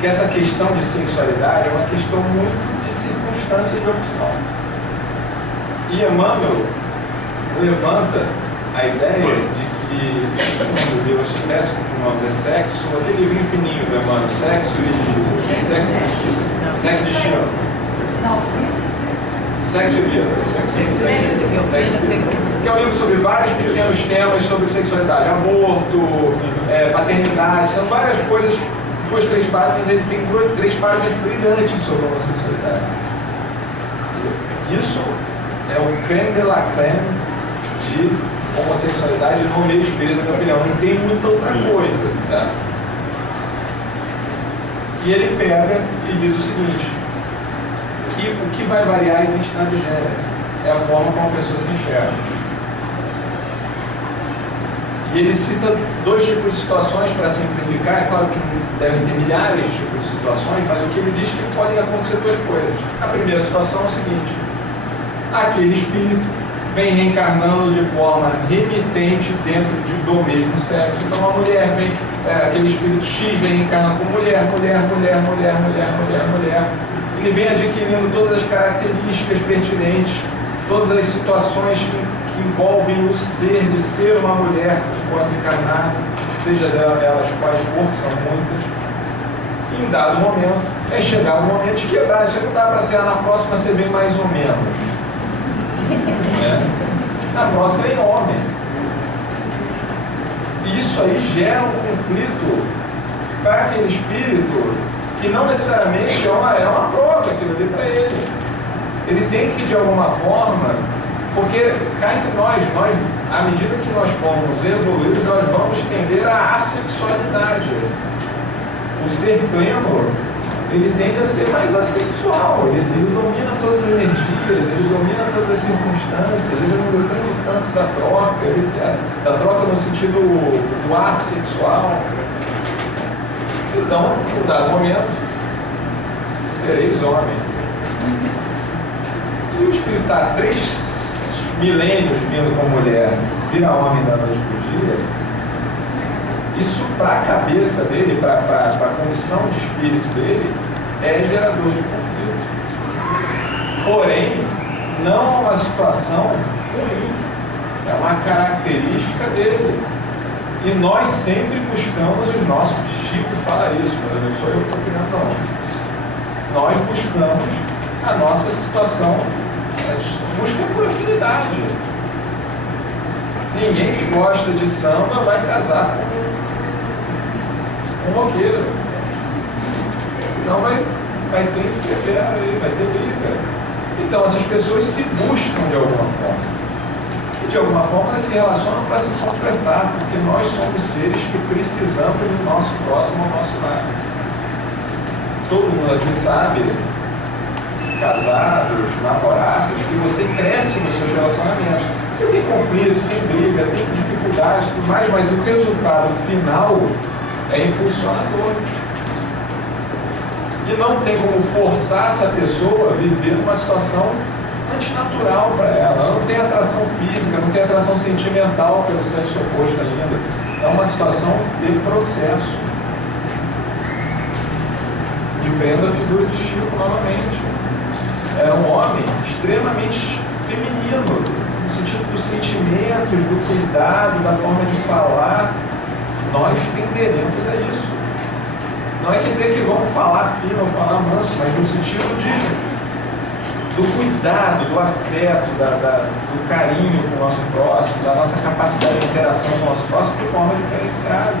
que essa questão de sexualidade é uma questão muito de circunstância e de opção. E Emmanuel levanta a ideia de que, segundo Deus, tivesse como nome é sexo, aquele livrinho fininho do Emmanuel, sexo e destino. Sexo e vida. Que é um livro sobre vários pequenos temas sobre sexualidade, aborto, paternidade, são várias coisas, 2, 3 páginas, ele tem 3 páginas brilhantes sobre a homossexualidade. Isso é o creme de la creme de homossexualidade no meio espírita, na minha opinião. Não tem muita outra coisa. Tá? E ele pega e diz o seguinte, que o que vai variar a identidade de gênero é a forma como a pessoa se enxerga. E ele cita 2 tipos de situações para simplificar. É claro que devem ter milhares de tipos de situações, mas o que ele diz é que podem acontecer 2 coisas. A primeira situação é o seguinte: aquele espírito vem reencarnando de forma remitente dentro do mesmo sexo. Então a mulher vem, aquele espírito X vem reencarnando como mulher. Ele vem adquirindo todas as características pertinentes, todas as situações que envolvem o ser, de ser uma mulher enquanto encarnada, seja elas quais for, que são muitas. E em dado momento, é chegar o momento de quebrar. Isso não dá para ser, na próxima você vem mais ou menos. Na próxima é homem. E isso aí gera um conflito para aquele espírito que não necessariamente é uma prova aquilo ali para ele. Ele tem que, de alguma forma, porque cá entre nós, à medida que nós formos evoluídos, nós vamos tender à assexualidade. O ser pleno, ele tende a ser mais assexual, ele domina todas as energias, ele domina todas as circunstâncias, ele não depende tanto da troca, da troca no sentido do ato sexual. Então, em dado momento, sereis homem. E o espírito está 3 milênios vindo com mulher, vira homem da noite para o dia. Isso, para a cabeça dele, para a condição de espírito dele, é gerador de conflito. Porém, não é uma situação ruim, é uma característica dele. E nós sempre buscamos os nossos. Chico fala isso, mas não sou eu que estou criando, não. Nós buscamos a nossa situação, busca por afinidade. Ninguém que gosta de samba vai casar com um roqueiro. Senão vai ter briga. Então essas pessoas se buscam de alguma forma. E de alguma forma elas se relacionam para se completar, porque nós somos seres que precisamos do nosso próximo ao nosso lado. Todo mundo aqui sabe, casados, namorados, que você cresce nos seus relacionamentos. Você tem conflito, tem briga, tem dificuldade, tudo mais, mas o resultado final é impulsionador. E não tem como forçar essa pessoa a viver numa situação antinatural para ela. Ela não tem atração física, não tem atração sentimental pelo sexo oposto ainda. É uma situação de processo. E prenda a figura de Chico novamente. Era um homem extremamente feminino, no sentido dos sentimentos, do cuidado, da forma de falar. Nós tenderemos a isso. Não é quer dizer que vão falar fino ou falar manso, mas no sentido do cuidado, do afeto, do carinho com o nosso próximo, da nossa capacidade de interação com o nosso próximo de forma diferenciada,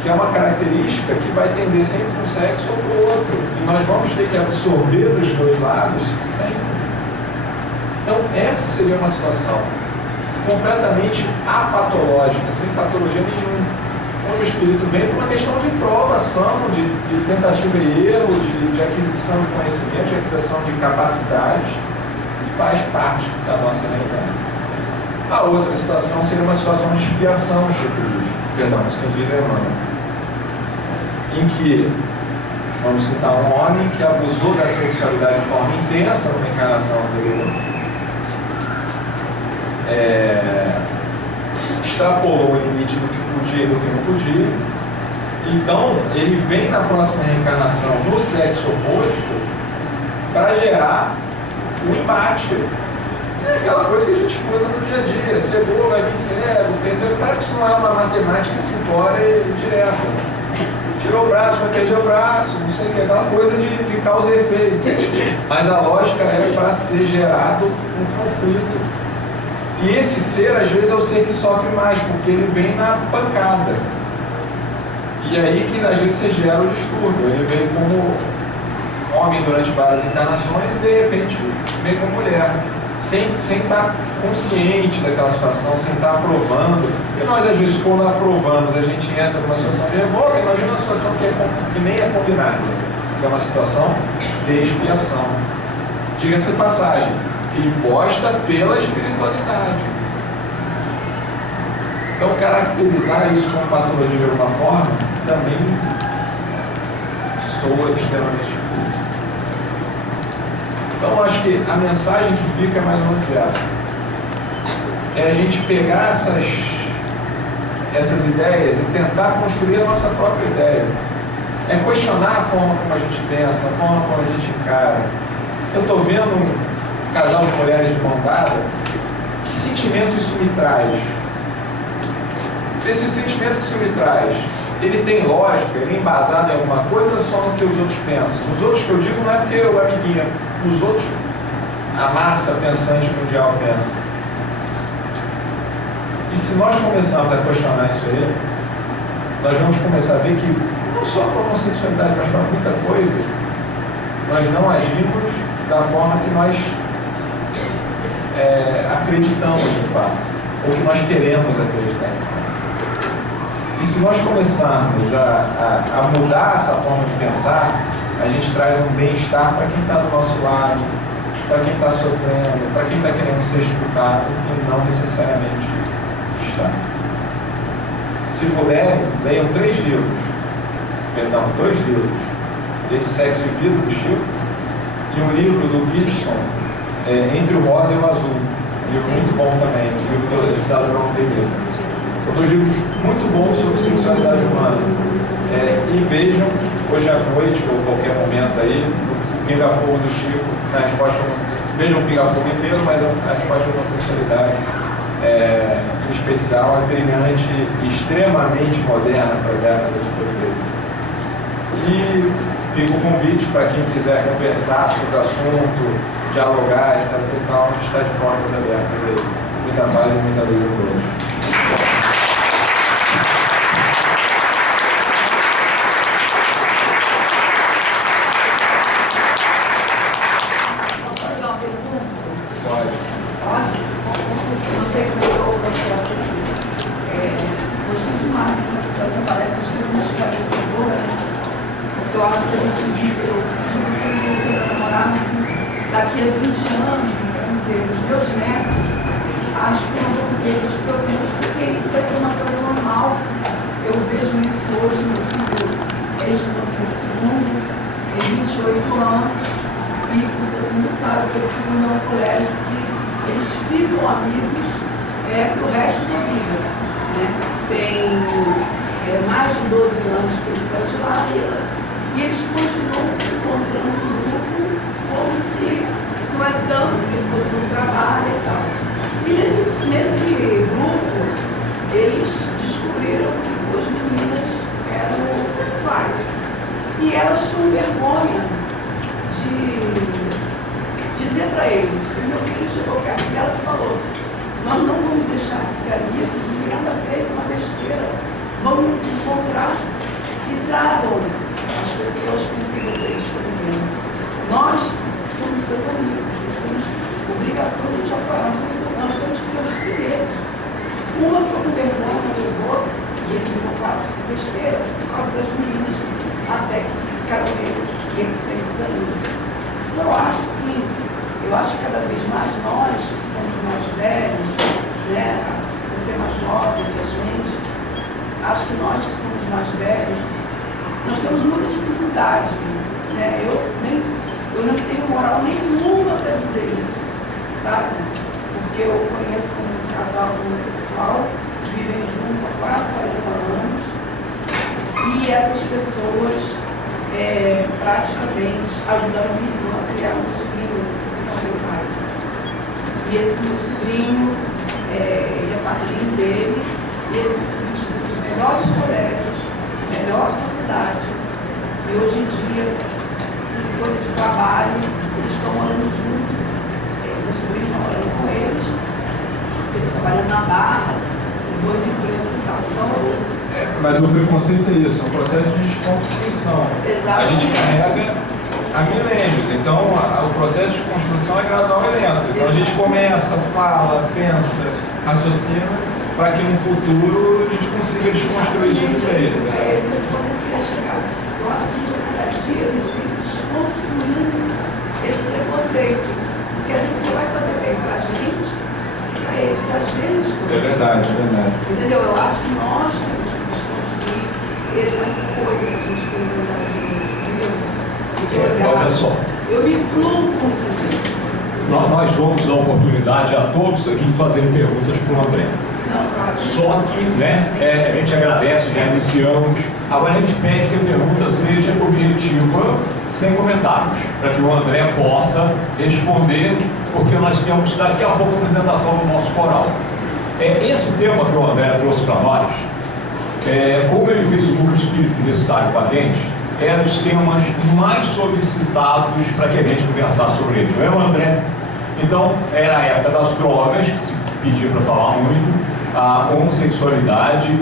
que é uma característica que vai tender sempre para um sexo ou para o outro. E nós vamos ter que absorver dos 2 lados sempre. Então, essa seria uma situação completamente apatológica, sem patologia nenhuma. Onde o espírito vem por uma questão de provação, de tentativa e erro, de aquisição de conhecimento, de aquisição de capacidade, que faz parte da nossa realidade. A outra situação seria uma situação de expiação, perdão, isso que diz Emmanuel, em que, vamos citar um homem que abusou da sexualidade de forma intensa numa encarnação anterior, extrapolou o limite do que podia e do que não podia, Então, ele vem na próxima reencarnação no sexo oposto para gerar o embate. É aquela coisa que a gente escuta no dia a dia, cegou, vai vir cego, perdeu. Claro que isso não é uma matemática simplória e direta. Tirou o braço, vai perder o braço, não sei o que, aquela coisa de causa e efeito. Mas a lógica é para ser gerado um conflito. E esse ser, às vezes, é o ser que sofre mais, porque ele vem na pancada. E aí que, às vezes, você gera o distúrbio. Ele vem como homem durante várias encarnações e, de repente, vem como mulher. Sem estar consciente daquela situação, sem estar aprovando. E nós, às vezes, quando aprovamos, a gente entra numa situação de revolta. Imagina uma situação que nem é combinada, que é uma situação de expiação. Diga-se de passagem, imposta pela espiritualidade. Então, caracterizar isso como patologia de alguma forma também soa extremamente difícil. Então, acho que a mensagem que fica é mais ou menos essa. É a gente pegar essas ideias e tentar construir a nossa própria ideia. É questionar a forma como a gente pensa, a forma como a gente encara. Eu estou vendo um casal de mulheres de mão dada, que sentimento isso me traz? Se esse sentimento que isso me traz, ele tem lógica, ele é embasado em alguma coisa ou só no que os outros pensam? Os outros que eu digo não é porque o amiguinho, os outros, a massa pensante mundial pensa. E se nós começarmos a questionar isso aí, nós vamos começar a ver que, não só para a homossexualidade, mas para muita coisa, nós não agimos da forma que nós acreditamos de fato, ou que nós queremos acreditar de fato. E se nós começarmos a mudar essa forma de pensar, a gente traz um bem-estar para quem está do nosso lado, para quem está sofrendo, para quem está querendo ser escutado e não necessariamente está. Se puderem, leiam 2 livros. Esse Sexo e Vida, do Chico, e um livro do Gibson, Entre o Rosa e o Azul. Um livro muito bom também, um livro do Cidadão TV. São 2 livros muito bons sobre sexualidade humana. E vejam, hoje à noite, ou qualquer momento aí, o Pinga Fogo do Chico, na resposta, vejam o Pinga Fogo inteiro, mas a resposta à sexualidade, em especial, é brilhante e extremamente moderna para a década que foi feita. E fica o convite para quem quiser conversar sobre o assunto, dialogar, etc. A gente está de portas abertas aí. Muita paz e muita luz a todos. Eu acho que a gente viveu, daqui a 20 anos, vamos dizer, os meus netos, acho que nós vamos ter esses problemas, porque isso vai ser uma coisa normal. Eu vejo isso hoje, meu filho estudando no segundo, tem 28 anos, e todo mundo sabe que o segundo é um colégio que eles ficam amigos pro resto da vida. Né? Tem mais de 12 anos que eles estão de lá, e eles continuam se encontrando no grupo como se não é tanto, porque todo mundo trabalha e tal. E nesse grupo, eles descobriram que 2 meninas eram homossexuais. E elas tinham vergonha de dizer para eles. E meu filho chegou perto delas e falou: nós não vamos deixar de ser amigos, nada vez uma besteira. Vamos nos encontrar e tragam as pessoas com quem vocês estão vivendo. Nós somos seus amigos, nós temos obrigação de te apoiar, nós temos que ser os primeiros. Uma ficou com vergonha, levou, e eles não contaram de besteira por causa das meninas, até que ficaram meio reticentes ali. Então, eu acho sim, eu acho que cada vez mais nós, que somos mais velhos, né, você mais jovem que a gente, acho que nós que somos mais velhos, nós temos muita dificuldade, né? Eu não tenho moral nenhuma para dizer isso, sabe? Porque eu conheço um casal homossexual, que vivem junto há quase 40 anos, e vi essas pessoas praticamente ajudando minha irmã a criar um sobrinho do meu pai. E esse meu sobrinho, ele é padrinho dele, e esse meu sobrinho estuda nos melhores colégios, melhor faculdade. E hoje em dia, por coisa de trabalho, eles estão morando junto. Meu sobrinho está morando com eles, ele trabalhando na Barra, com 2 empregos e tal. Então, mas o preconceito é isso, é um processo de desconstrução. Exatamente. A gente carrega há milênios, então o processo de construção é gradual e lento. Então a gente começa, fala, pensa, raciocina, para que no futuro a gente consiga desconstruir isso de vez. Esse ponto eu queria chegar. Eu acho que a gente, a cada dia, a gente vem desconstruindo esse preconceito. Porque a gente só vai fazer bem para a gente, para eles, para a gente. É verdade, é verdade. Entendeu? Eu acho que nós temos que desconstruir essa coisa que a gente tem dentro da gente, entendeu? De olhar. Olha só, Eu me incluo muito nisso. nós vamos dar oportunidade a todos aqui de fazerem perguntas para o André. Não, claro. Só que, né, a gente agradece, já iniciamos. Agora a gente pede que a pergunta seja objetiva, sem comentários, para que o André possa responder, porque nós temos daqui a pouco a apresentação do nosso coral. Esse tema que o André trouxe para nós, como ele fez o grupo espírito universitário com a gente, eram os temas mais solicitados para que a gente conversasse sobre eles, não é, André? Então, era a época das drogas, que se pedia para falar muito, a homossexualidade,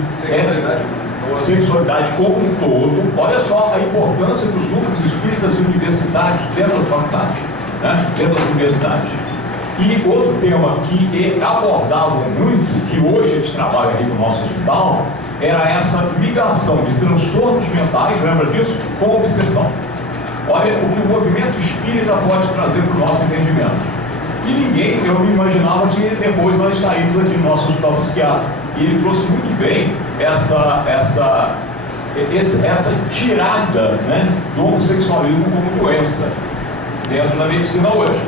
sexualidade como um todo. Olha só a importância dos grupos espíritas universitários dentro das faculdades, né? Dentro das universidades. E outro tema que abordavam muito, que hoje a gente trabalha aqui no nosso hospital, era essa ligação de transtornos mentais, lembra disso? Com obsessão. Olha o que o movimento espírita pode trazer para o nosso entendimento. E ninguém, eu me imaginava que depois nós saímos aqui no nosso hospital psiquiátrico. E ele trouxe muito bem essa tirada, né, do homossexualismo como doença dentro da medicina hoje.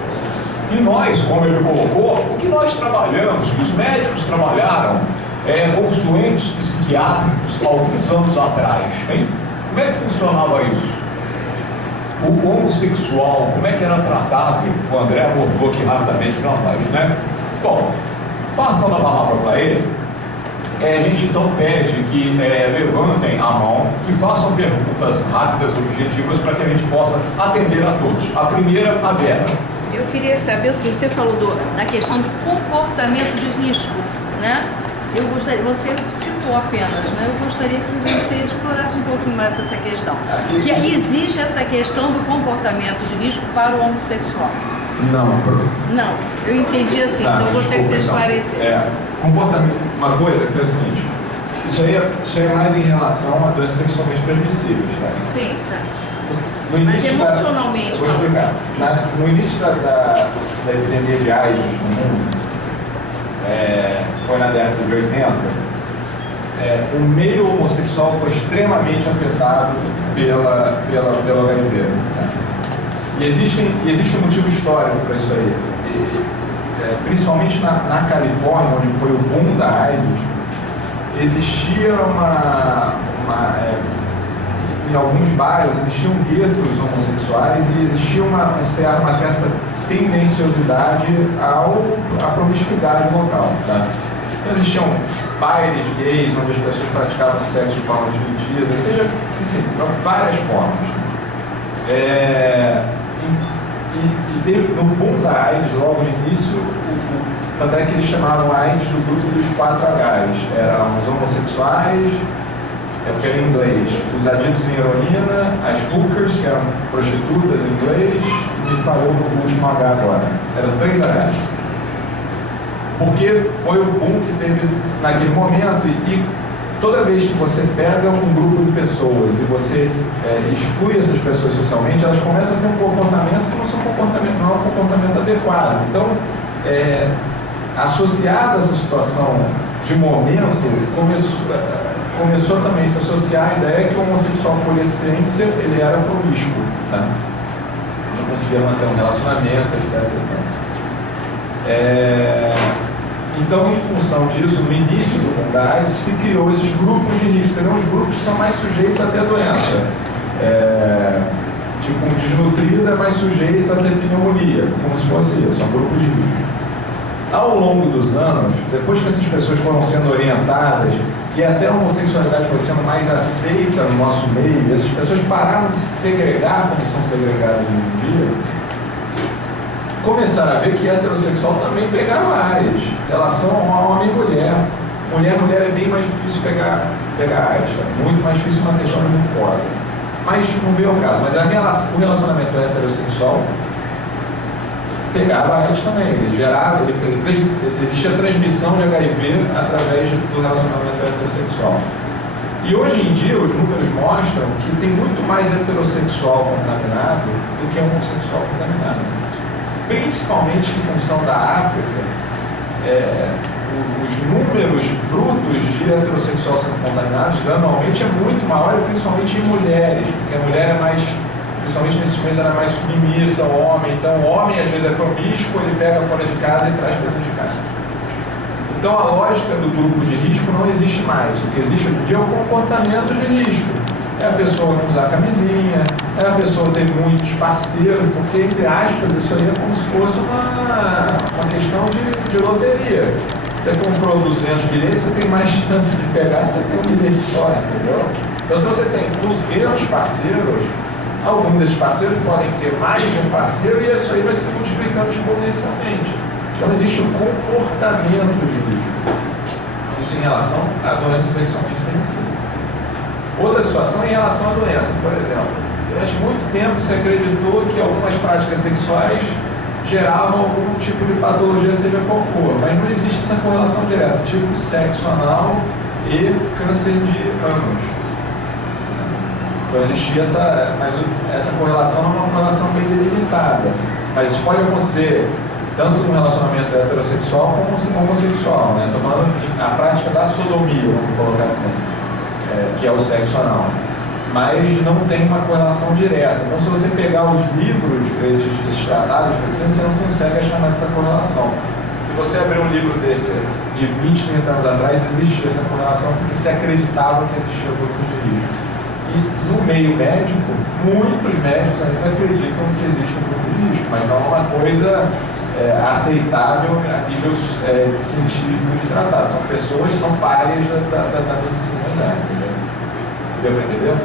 E nós, como ele colocou, o que nós trabalhamos, que os médicos trabalharam com os doentes psiquiátricos alguns anos atrás, hein? Como é que funcionava isso? O homossexual, como é que era tratado? O André abordou aqui rapidamente para nós, né? Bom, passando a palavra para ele, a gente então pede que levantem a mão, que façam perguntas rápidas, objetivas, para que a gente possa atender a todos. A primeira, a Vera. Eu queria saber o seguinte, você falou da questão do comportamento de risco, né? Eu gostaria, você citou apenas, né? Eu gostaria que você explorasse um pouquinho mais essa questão. Que existe essa questão do comportamento de risco para o homossexual. Não, eu entendi assim, então eu gostaria que você esclarecesse. Comportamento, uma coisa que é o seguinte, isso aí é mais em relação a doenças sexualmente transmissíveis, tá? Sim, tá. Mas emocionalmente. Vou explicar. No início da epidemia de AIDS no mundo, foi na década de 80, o meio homossexual foi extremamente afetado pela HIV. Tá? E existe um motivo histórico para isso aí. Principalmente na Califórnia, onde foi o boom da AIDS, existia em alguns bairros existiam guetos homossexuais e existia uma certa tendenciosidade à promiscuidade local. Tá? Então, existiam bailes gays onde as pessoas praticavam sexo de forma dividida, enfim, várias formas. No boom da AIDS, logo no início, tanto é que eles chamaram a AIDS do grupo dos 4Hs. Eram os homossexuais, porque era em inglês, os aditos em heroína, as hookers, que eram prostitutas em inglês, e falou no último H agora. Eram 3 Hs. Porque foi o boom que teve naquele momento, e toda vez que você pega um grupo de pessoas e você exclui essas pessoas socialmente, elas começam a ter um comportamento que não é um comportamento adequado. Então, associado a essa situação de momento, começou também a se associar a ideia que o homossexual, por essência, ele era promíscuo, tá? Não conseguia manter um relacionamento, etc. Então, em função disso, no início da AIDS, se criou esses grupos de risco. Seriam os grupos que são mais sujeitos a ter doença. Tipo, um desnutrido é mais sujeito a ter pneumonia, como se fosse isso, é um grupo de risco. Ao longo dos anos, depois que essas pessoas foram sendo orientadas e até a homossexualidade foi sendo mais aceita no nosso meio, essas pessoas pararam de se segregar como são segregadas hoje em dia, começaram a ver que heterossexual também pegava AIDS, relação a homem e mulher. Mulher é bem mais difícil pegar AIDS, é muito mais difícil uma questão de mucosa. Mas não veio ao caso, mas o relacionamento heterossexual pegava AIDS também, existia transmissão de HIV através do relacionamento heterossexual. E hoje em dia os números mostram que tem muito mais heterossexual contaminado do que homossexual contaminado. Principalmente em função da África, os números brutos de heterossexual sendo contaminados anualmente é muito maior, principalmente em mulheres, porque a mulher é mais, principalmente nesses meses, ela é mais submissa ao homem. Então o homem às vezes é promíscuo, ele pega fora de casa e traz dentro de casa. Então a lógica do grupo de risco não existe mais. O que existe hoje em dia é o comportamento de risco. É a pessoa não usar camisinha, é a pessoa ter muitos parceiros, porque, entre aspas, isso aí é como se fosse uma questão de loteria. Você comprou 200 bilhetes, você tem mais chance de pegar se você tem um bilhete só, entendeu? Então, se você tem 200 parceiros, alguns desses parceiros podem ter mais de um parceiro e isso aí vai se multiplicando exponencialmente. Então, existe um comportamento de risco. Isso em relação à doença sexualmente transmissível. Outra situação é em relação à doença, por exemplo. Durante muito tempo se acreditou que algumas práticas sexuais geravam algum tipo de patologia, seja qual for, mas não existe essa correlação direta, tipo sexo anal e câncer de ânus. Então existia essa correlação, é uma correlação bem delimitada, mas isso pode acontecer tanto no relacionamento heterossexual como homossexual, né? Estou falando a prática da sodomia, vamos colocar assim, que é o sexo anal. Mas não tem uma correlação direta. Então, se você pegar os livros, esses tratados, você não consegue achar essa correlação. Se você abrir um livro desse de 20, 30 anos atrás, existia essa correlação porque se acreditava que existia grupo de risco. E no meio médico, muitos médicos ainda acreditam que existe um grupo de risco, mas não é uma coisa aceitável a nível científico de tratado. São pessoas, são párias da medicina já, entendeu? Deu para entender?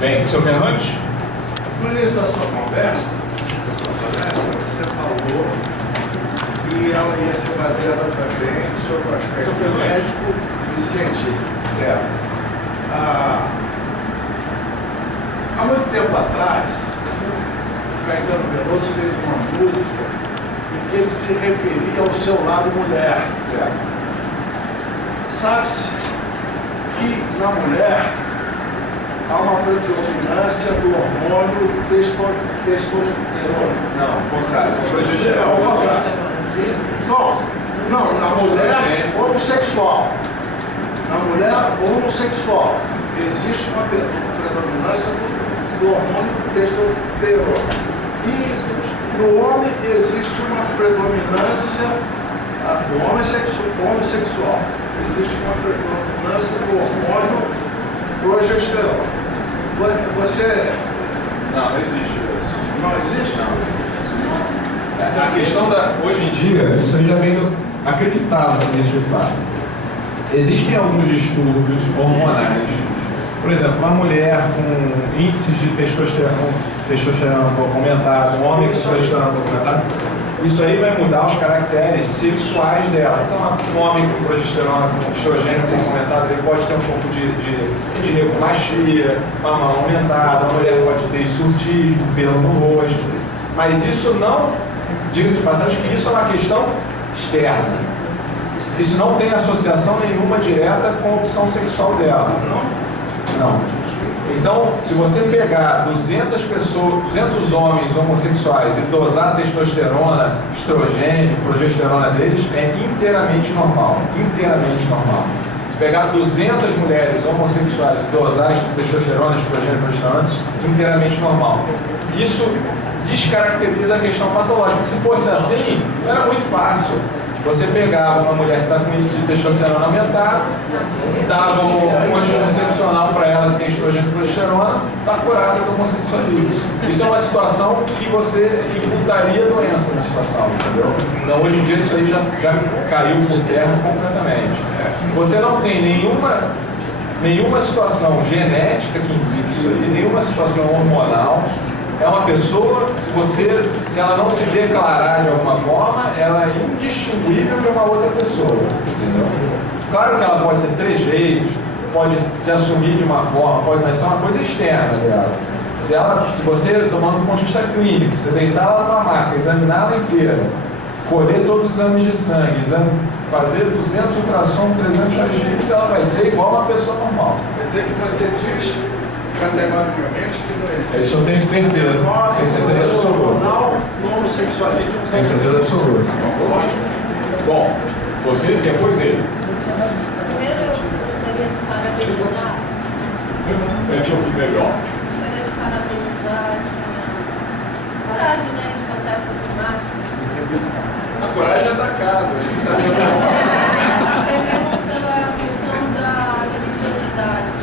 Bem, senhor Fernandes? No início da sua conversa, você falou que ela ia ser baseada também sobre o aspecto médico e científico. Certo. Há muito tempo atrás, Caetano Veloso fez uma música em que ele se referia ao seu lado mulher. Certo. Sabe-se que na mulher há uma predominância do hormônio testosterona. Não, ao contrário. Não, na mulher homossexual. Na mulher homossexual existe uma predominância do hormônio testosterona. E no homem existe uma predominância do homossexual. Existe uma predominância do hormônio progesterona. Você... Não existe isso. Não existe? Não. A questão hoje em dia, isso aí já vem acreditava-se nisso de fato. Existem alguns distúrbios hormonais. Por exemplo, uma mulher com índices de testosterona um pouco aumentado, um homem com testosterona um pouco aumentado, isso aí vai mudar os caracteres sexuais dela. Então, um homem com progesterona, com estrogênio um pouco aumentado, ele pode ter um pouco de neuropatia, mamão aumentado, a mulher pode ter surtismo, pelo no rosto. Mas isso não, diga-se de passagem, que isso é uma questão externa. Isso não tem associação nenhuma direta com a opção sexual dela. Não. Então, se você pegar 200 pessoas, 200 homens homossexuais e dosar testosterona, estrogênio, progesterona deles, é inteiramente normal. Inteiramente normal. Se pegar 200 mulheres homossexuais e dosar testosterona, estrogênio, progesterona, inteiramente normal. Isso descaracteriza a questão patológica. Se fosse assim, era muito fácil. Você pegava uma mulher que está com índice de testosterona aumentado, dava um anticoncepcional para ela que tem estrogênio e progesterona, está curada do homossexualismo. Isso é uma situação que você imputaria doença na situação, entendeu? Então hoje em dia isso aí já caiu por terra completamente. Você não tem nenhuma situação genética que indique isso aí, nenhuma situação hormonal. É uma pessoa, se ela não se declarar de alguma forma, ela é indistinguível de uma outra pessoa, entendeu? Claro que ela pode ser trejeitos, pode se assumir de uma forma, mas isso é uma coisa externa dela. Se você, tomando um ponto de vista clínico, você deitar ela numa maca, examinar ela inteira, colher todos os exames de sangue, fazer 200 ultrassom, 300 raio-x, ela vai ser igual a uma pessoa normal. Quer dizer que você diz categoricamente que não existe. Isso eu tenho certeza. Tenho certeza absoluta. No homossexualismo. Tenho certeza absoluta. Ótimo. Bom, você, depois ele. Primeiro, eu gostaria de parabenizar. Eu te ouvi melhor. Gostaria de parabenizar assim, a coragem, né, de botar essa temática. A coragem é da casa, a gente sabe que Até mesmo pela questão da religiosidade.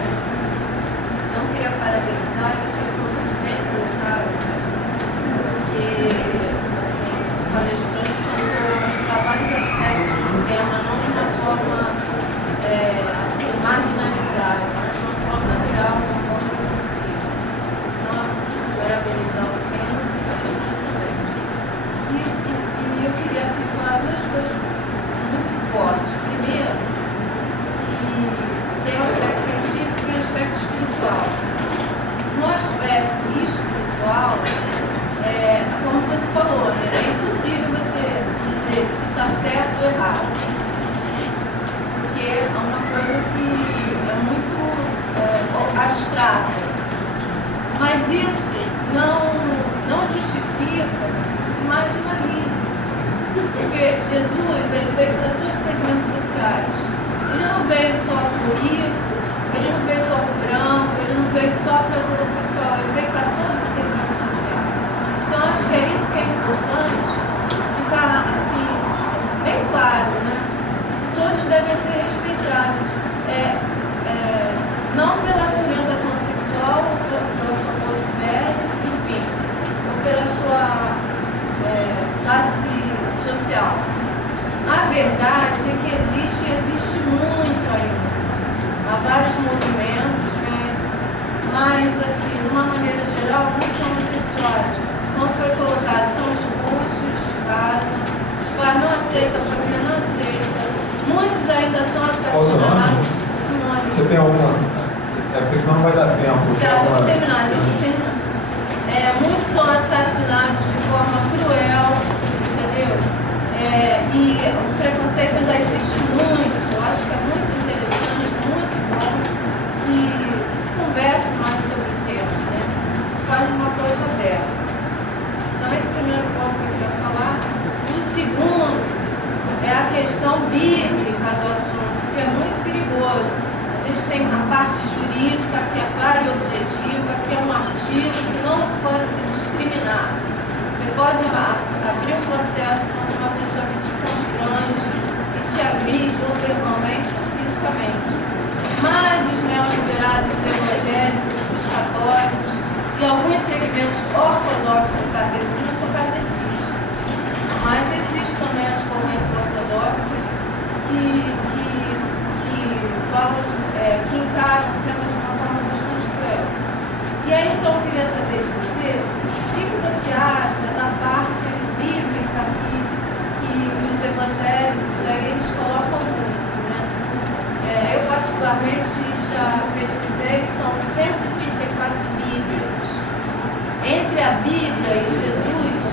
Não queria parabenizar, eu achei que foi muito bem colocado, porque assim, o palestrante tentou mostrar vários aspectos do tema, não de uma forma assim, marginalizada, mas de uma forma real, uma forma reflexiva. Então, parabenizar o centro e o palestrante também. E eu queria assim, falar duas coisas muito fortes. Primeiro, que tem um aspecto científico e um aspecto espiritual. No aspecto espiritual, como você falou, né, é impossível você dizer se está certo ou errado. Porque é uma coisa que é muito abstrata. Mas isso não justifica que se marginalize. Porque Jesus, ele veio para todos os segmentos sociais. Ele não veio só para o rico, ele não veio só para o branco, ele não veio só para o heterossexual, ele veio para todos os segmentos sociais. Então, acho que é isso que é importante ficar, assim, bem claro, né? Todos devem ser respeitados. Não pela sua orientação sexual, ou pela sua cor de pele, enfim, ou pela sua classe social. A verdade é que existe muito ainda. Há vários movimentos, né? Mas, assim, de uma maneira geral, muitos homossexuais, como foi colocado, são expulsos de casa, os pais não aceitam, a família não aceita, muitos ainda são assassinados. Você tem alguma? Porque senão não vai dar tempo. Já vou terminar. Muitos são assassinados de forma cruel, entendeu? E o preconceito ainda existe muito. Eu acho que é muito interessante, muito bom que se converse mais sobre o tema, né? Se fale de uma coisa aberta. Então, esse primeiro ponto que eu queria falar. O segundo é a questão bíblica do assunto, que é muito perigoso. A gente tem a parte jurídica, que é clara e objetiva, que é um artigo que não se pode se discriminar. Você pode abrir um processo contra uma pessoa que te constrange, que te agride ou verbalmente ou fisicamente. Mas os neoliberais, os evangélicos, os católicos e alguns segmentos ortodoxos do kardecismo, eu sou kardecista. Mas existem também as correntes ortodoxas que falam que encaram o tema de uma forma bastante cruel. E aí, então, eu queria saber de você, o que você acha da parte bíblica que os evangélicos, aí eles colocam muito, né? Eu, particularmente, já pesquisei, são 134 Bíblias. Entre a Bíblia e Jesus,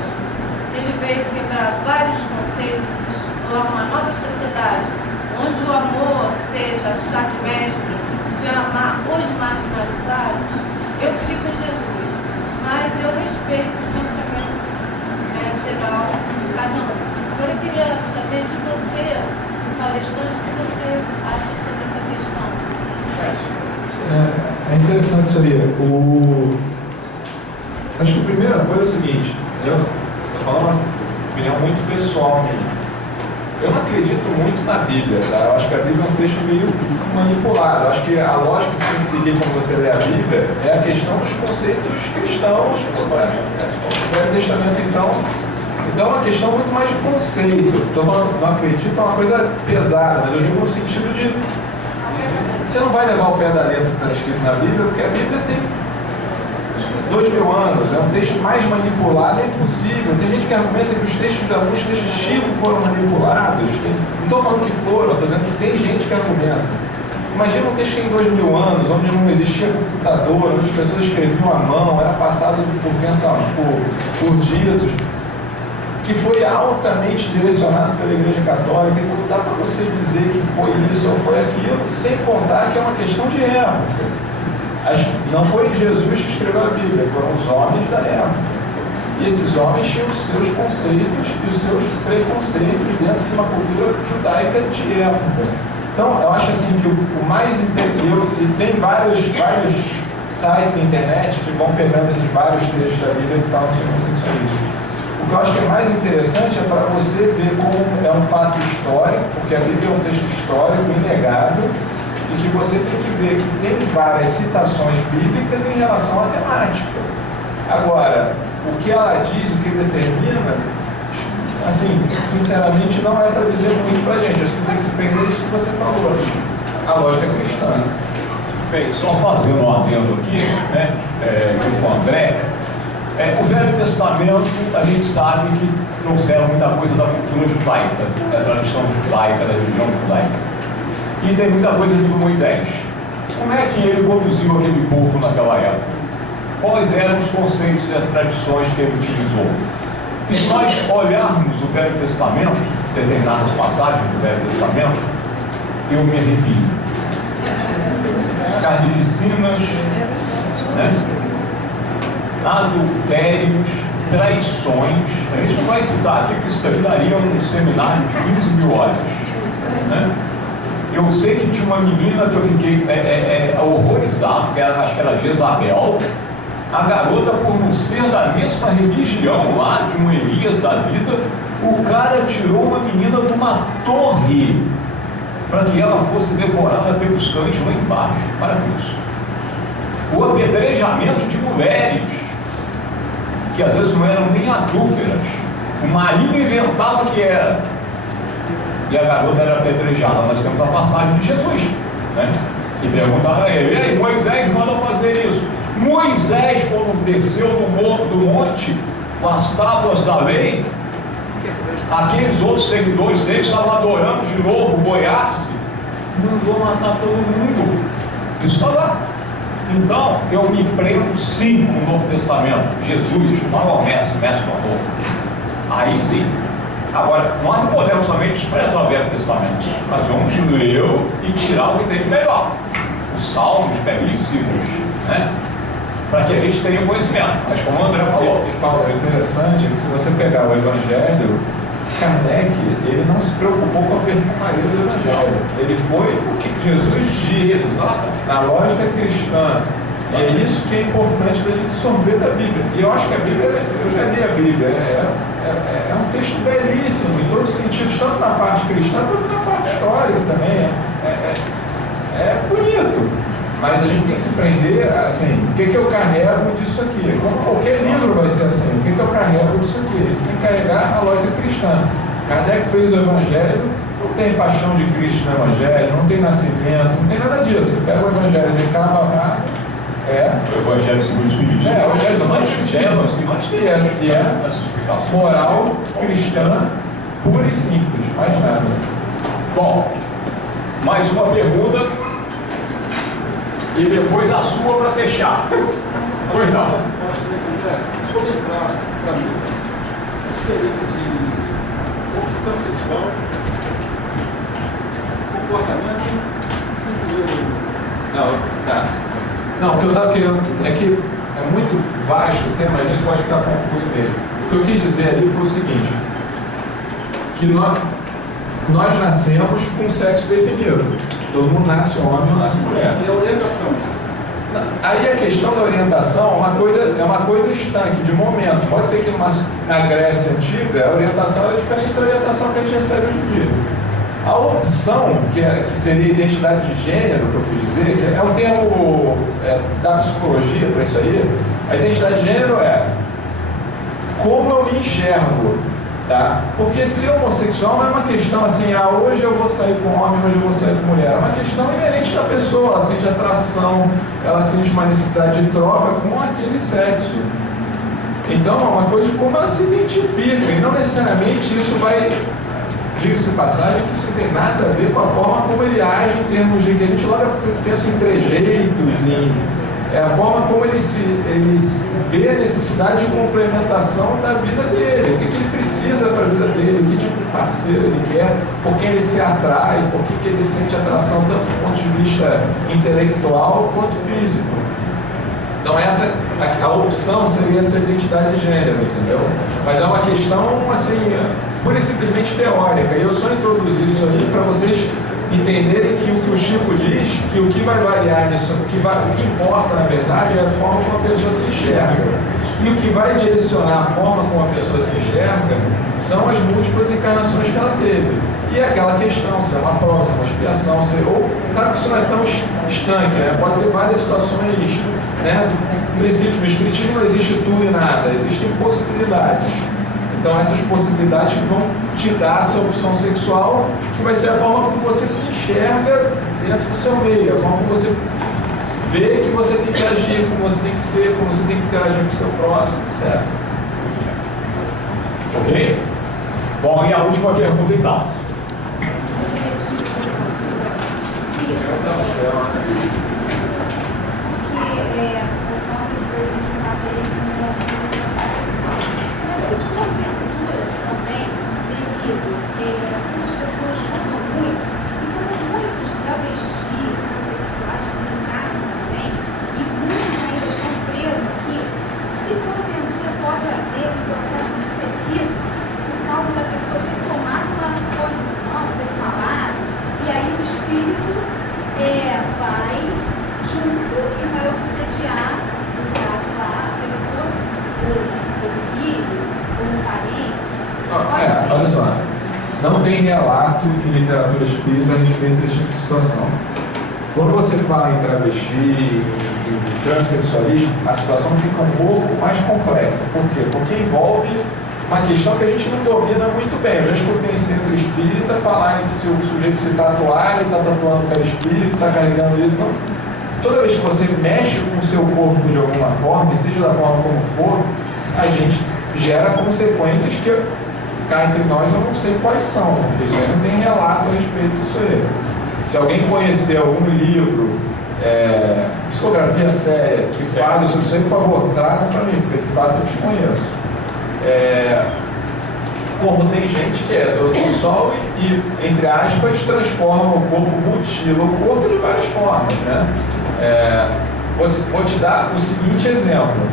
ele veio quebrar vários conceitos, explorar uma nova sociedade, onde o amor seja a chave mestra de amar os marginalizados. Eu fico em Jesus, mas eu respeito o pensamento geral de cada um. Agora eu queria saber de você, palestrante, o que você acha sobre essa questão. É interessante isso aí. Acho que a primeira coisa é o seguinte, eu estou falando uma opinião muito pessoal minha. Eu não acredito muito na Bíblia, tá? Eu acho que a Bíblia é um texto meio manipulado. Eu acho que a lógica que você tem que seguir quando você lê a Bíblia é a questão dos conceitos cristãos. O Velho Testamento, então é uma questão muito mais de conceito. Estou falando, não acredito, é uma coisa pesada, mas eu digo no sentido de você não vai levar o pé da letra que está escrito na Bíblia, porque a Bíblia tem 2000 anos, é um texto mais manipulado, é impossível. Tem gente que argumenta que alguns textos de Chico foram manipulados. Não estou falando que foram, estou dizendo que tem gente que argumenta. Imagina um texto que tem 2000 anos, onde não existia computador, onde as pessoas escreviam à mão, era passado por ditos, que foi altamente direcionado pela Igreja Católica. Então não dá para você dizer que foi isso ou foi aquilo, sem contar que é uma questão de época. Não foi Jesus que escreveu a Bíblia, foram os homens da época. E esses homens tinham os seus conceitos e os seus preconceitos dentro de uma cultura judaica de época. Então, eu acho assim que o mais interessante, e tem vários sites na internet que vão pegando esses vários textos da Bíblia que falam sobre homossexualismo. O que eu acho que é mais interessante é para você ver como é um fato histórico, porque a Bíblia é um texto histórico inegável, e que você tem que ver que tem várias citações bíblicas em relação à temática. Agora, o que ela diz, o que determina, assim, sinceramente, não é para dizer muito para a gente. Acho que você tem que se prender isso que você falou, a lógica cristã. Bem, só fazendo um adendo aqui, né, com o André, o Velho Testamento, a gente sabe que trouxeram muita coisa da cultura judaica, da tradição judaica, da religião judaica. E tem muita coisa de Moisés. Como é que ele conduziu aquele povo naquela época? Quais eram os conceitos e as tradições que ele utilizou? E se nós olharmos o Velho Testamento, determinadas passagens do Velho Testamento, eu me arrepio. Carnificinas, né? Adultérios, traições. A gente não vai citar aqui, porque isso daqui daria um seminário de 15 mil horas. Né? Eu sei que tinha uma menina que eu fiquei horrorizado, que acho que era Jezabel. A garota, por não ser da mesma religião lá, de um Elias da vida, o cara tirou uma menina de uma torre para que ela fosse devorada pelos cães lá embaixo. Para isso. O apedrejamento de mulheres, que às vezes não eram nem adúlteras. O marido inventava que era. E a garota era apedrejada. Nós temos a passagem de Jesus, né? E perguntaram a ele: e aí, Moisés manda fazer isso. Moisés, quando desceu do monte com as tábuas da lei, aqueles outros seguidores dele estavam adorando de novo o boi-ápice, mandou matar todo mundo. Isso está lá. Então, eu me prendo sim com o Novo Testamento. Jesus, Maomé, mestre do amor. Aí sim. Agora, nós não podemos somente desprezar o Velho Testamento. Nós vamos ler e tirar o que tem de melhor. Os salmos belíssimos, né? Para que a gente tenha conhecimento. Mas como o André falou. Paulo, é interessante que se você pegar o Evangelho, Kardec, ele não se preocupou com a perfumaria do Evangelho. Ele foi o que Jesus disse na lógica cristã. E é isso que é importante da gente sorver da Bíblia. E eu acho que a Bíblia, eu já li a Bíblia, é um texto belíssimo em todos os sentidos, tanto na parte cristã quanto na parte histórica também. É bonito. Mas a gente tem que se prender, assim, o que eu carrego disso aqui? Como qualquer livro vai ser assim, o que eu carrego disso aqui? Você tem que carregar a lógica cristã. Kardec fez o Evangelho, não tem paixão de Cristo no Evangelho, não tem nascimento, não tem nada disso. Você pega o Evangelho de cabo a rabo, o Evangelho segundo o Espiritismo. O Evangelho segundo o Espiritismo. E é moral cristã pura e simples, mais nada. Bom, mais uma pergunta. E depois a sua para fechar. Pois não. Posso entrar para mim a diferença de opção sexual, comportamento e Não, tá. Não, o que eu estava querendo é que é muito vasto o tema, a gente pode ficar confuso mesmo. O que eu quis dizer ali foi o seguinte, que nós nascemos com sexo definido. Todo mundo nasce homem ou nasce mulher. a orientação. Aí a questão da orientação é uma coisa estanque, de momento. Pode ser que na Grécia Antiga a orientação era diferente da orientação que a gente recebe hoje em dia. A opção, que seria identidade de gênero, que eu quis dizer, que é o termo da psicologia para isso aí, a identidade de gênero é como eu me enxergo, tá? Porque ser homossexual não é uma questão assim, hoje eu vou sair com homem, hoje eu vou sair com mulher. É uma questão inerente da pessoa, ela sente atração, ela sente uma necessidade de troca com aquele sexo. Então é uma coisa de como ela se identifica, e não necessariamente isso vai, diga-se de passagem, que isso não tem nada a ver com a forma como ele age em termos de que a gente logo pensa em trejeitos, é a forma como ele vê a necessidade de complementação da vida dele, o que ele precisa para a vida dele, que tipo de parceiro ele quer, por quem ele se atrai, por que ele sente atração tanto do ponto de vista intelectual quanto físico. Então a opção seria essa identidade de gênero, entendeu? Mas é uma questão assim, pura e simplesmente teórica, e eu só introduzi isso aí para vocês entenderem que o que o Chico diz, que o que vai variar nisso, o que importa na verdade é a forma como a pessoa se enxerga. E o que vai direcionar a forma como a pessoa se enxerga são as múltiplas encarnações que ela teve. E é aquela questão, se é uma prova, se é uma expiação, claro que isso não é tão estanque, né? Pode ter várias situações, né? No espiritismo não existe tudo e nada, existem possibilidades. Então essas possibilidades que vão te dar essa opção sexual, que vai ser a forma como você se enxerga dentro do seu meio, a forma como você vê que você tem que agir, como você tem que ser, como você tem que interagir com o seu próximo, etc. Ok? Bom, e a última pergunta então. As pessoas jogam muito, e como muitos travestis, homossexuais desencarnam também, e muitos ainda estão presos aqui, se porventura pode haver um processo obsessivo por causa da pessoa se tomar uma posição, de falar, e aí o espírito vai junto e vai obsediar, no caso lá, a pessoa, o filho, ou um parente. Olha só, não tem relato em literatura espírita a respeito desse tipo de situação. Quando você fala em travesti, em transexualismo, a situação fica um pouco mais complexa. Por quê? Porque envolve uma questão que a gente não domina muito bem. Eu já escutei em centro espírita falarem que se o sujeito se tatuar, ele está tatuando o perispírito, está carregando isso. Então, toda vez que você mexe com o seu corpo de alguma forma, e seja da forma como for, a gente gera consequências que, cá entre nós, eu não sei quais são, porque isso aí não tem relato a respeito disso aí. Se alguém conhecer algum livro, psicografia séria, que fale sobre isso aí, por favor, traga para mim, porque de fato eu desconheço. Como tem gente que é heterossexual e, entre aspas, transforma o corpo, mutila o corpo de várias formas, né? Vou te dar o seguinte exemplo.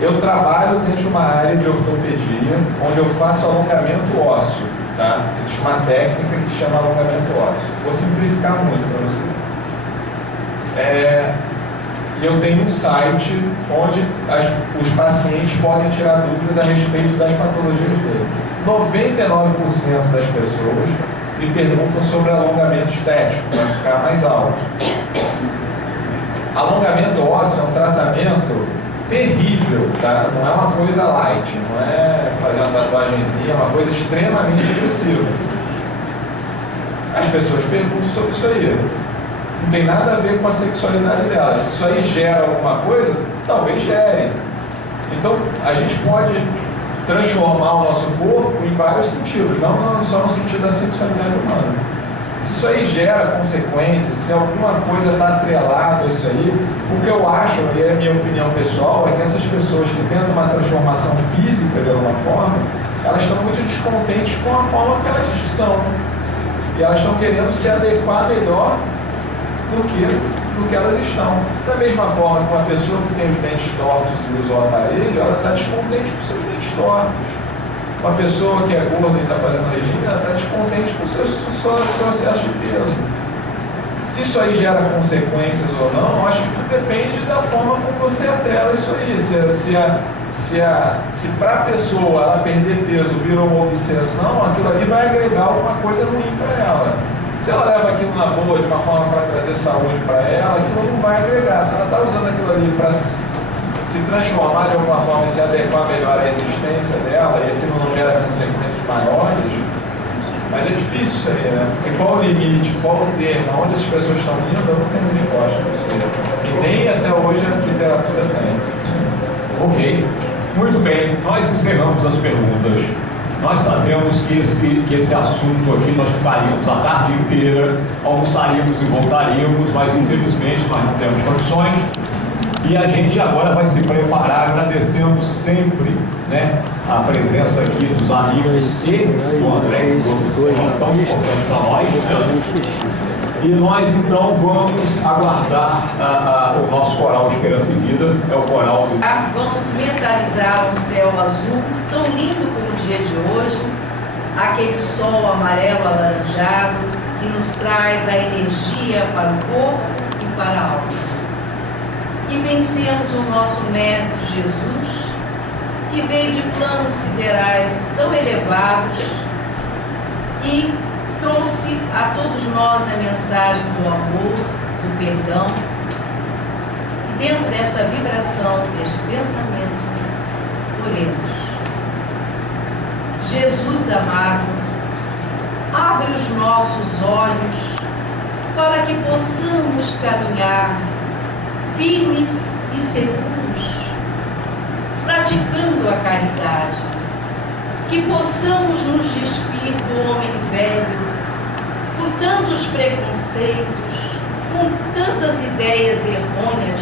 Eu trabalho dentro de uma área de ortopedia, onde eu faço alongamento ósseo, tá? Existe uma técnica que se chama alongamento ósseo. Vou simplificar muito para você. E eu tenho um site onde os pacientes podem tirar dúvidas a respeito das patologias dele. 99% das pessoas me perguntam sobre alongamento estético, para ficar mais alto. Alongamento ósseo é um tratamento terrível, tá? Não é uma coisa light, não é fazer uma tatuagenzinha, é uma coisa extremamente agressiva. As pessoas perguntam sobre isso aí. Não tem nada a ver com a sexualidade delas. Se isso aí gera alguma coisa, talvez gere. Então, a gente pode transformar o nosso corpo em vários sentidos, não só no sentido da sexualidade humana. Se isso aí gera consequências, se alguma coisa está atrelada a isso aí, o que eu acho, e é a minha opinião pessoal, é que essas pessoas que tentam uma transformação física de alguma forma, elas estão muito descontentes com a forma que elas são. E elas estão querendo se adequar melhor do que elas estão. Da mesma forma que uma pessoa que tem os dentes tortos e usa o aparelho, ela está descontente com seus dentes tortos. Uma pessoa que é gorda e está fazendo regime, ela está descontente com o seu excesso de peso. Se isso aí gera consequências ou não, acho que tudo depende da forma como você atrela isso aí. Se para a pessoa ela perder peso vira uma obsessão, aquilo ali vai agregar alguma coisa ruim para ela. Se ela leva aquilo na boa, de uma forma para trazer saúde para ela, aquilo não vai agregar. Se ela está usando aquilo ali para se transformar de alguma forma e se adequar melhor à existência dela, e aquilo não gera consequências maiores, mas é difícil isso aí, né? Porque qual o limite, qual o termo, onde as pessoas estão indo, eu não tenho resposta para isso aí. E nem até hoje a literatura tem. Ok, muito bem, nós encerramos as perguntas. Nós sabemos que esse assunto aqui nós ficaríamos a tarde inteira, almoçaríamos e voltaríamos, mas infelizmente nós não temos condições. E a gente agora vai se preparar, agradecendo sempre, né, a presença aqui dos amigos e do André, que vocês são tão importantes para nós, né? E nós então vamos aguardar o nosso coral Esperança e Vida, é o coral do... Vamos mentalizar um céu azul tão lindo como o dia de hoje, aquele sol amarelo alaranjado que nos traz a energia para o corpo e para a alma. E pensemos o nosso Mestre Jesus, que veio de planos siderais tão elevados e trouxe a todos nós a mensagem do amor, do perdão. E dentro desta vibração, deste pensamento, oremos. Jesus amado, abre os nossos olhos para que possamos caminhar firmes e seguros, praticando a caridade, que possamos nos despir do homem velho, com tantos preconceitos, com tantas ideias errôneas,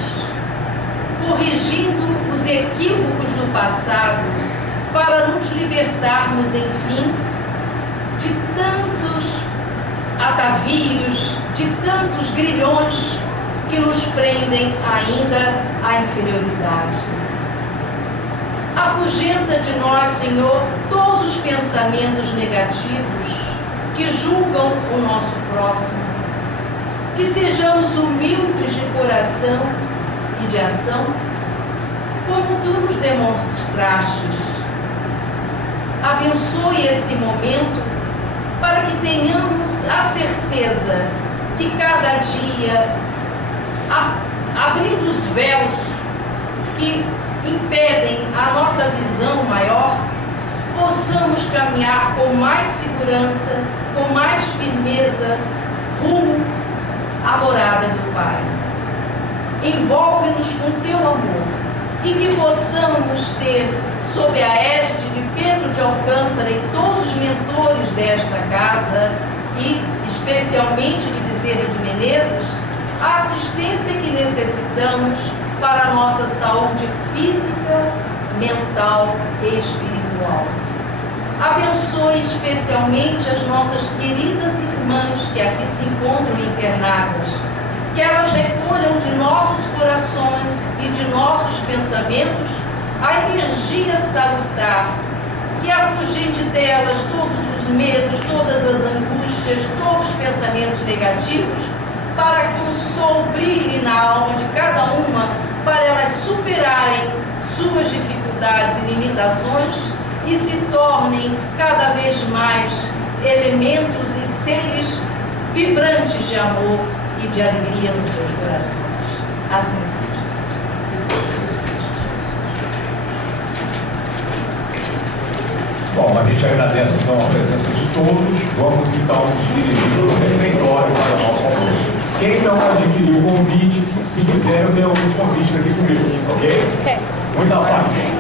corrigindo os equívocos do passado, para nos libertarmos, enfim, de tantos atavios, de tantos grilhões que nos prendem ainda à inferioridade. Afugenta de nós, Senhor, todos os pensamentos negativos que julgam o nosso próximo. Que sejamos humildes de coração e de ação, como Tu nos demonstrastes. Abençoe esse momento para que tenhamos a certeza que cada dia, abrindo os véus que impedem a nossa visão maior, possamos caminhar com mais segurança, com mais firmeza, rumo à morada do Pai. Envolve-nos com Teu amor e que possamos ter, sob a égide de Pedro de Alcântara e todos os mentores desta casa, e especialmente de Bezerra de Menezes, a assistência que necessitamos para a nossa saúde física, mental e espiritual. Abençoe especialmente as nossas queridas irmãs que aqui se encontram internadas, que elas recolham de nossos corações e de nossos pensamentos a energia salutar, que afugente delas todos os medos, todas as angústias, todos os pensamentos negativos, para que um sol brilhe na alma de cada uma, para elas superarem suas dificuldades e limitações e se tornem cada vez mais elementos e seres vibrantes de amor e de alegria nos seus corações. Assim seja. Bom, a gente agradece então a presença de todos. Vamos então nos dirigir para o refeitório para o nosso almoço. Quem não adquiriu o convite, se quiser, eu tenho alguns convites aqui comigo, ok? Muita paz.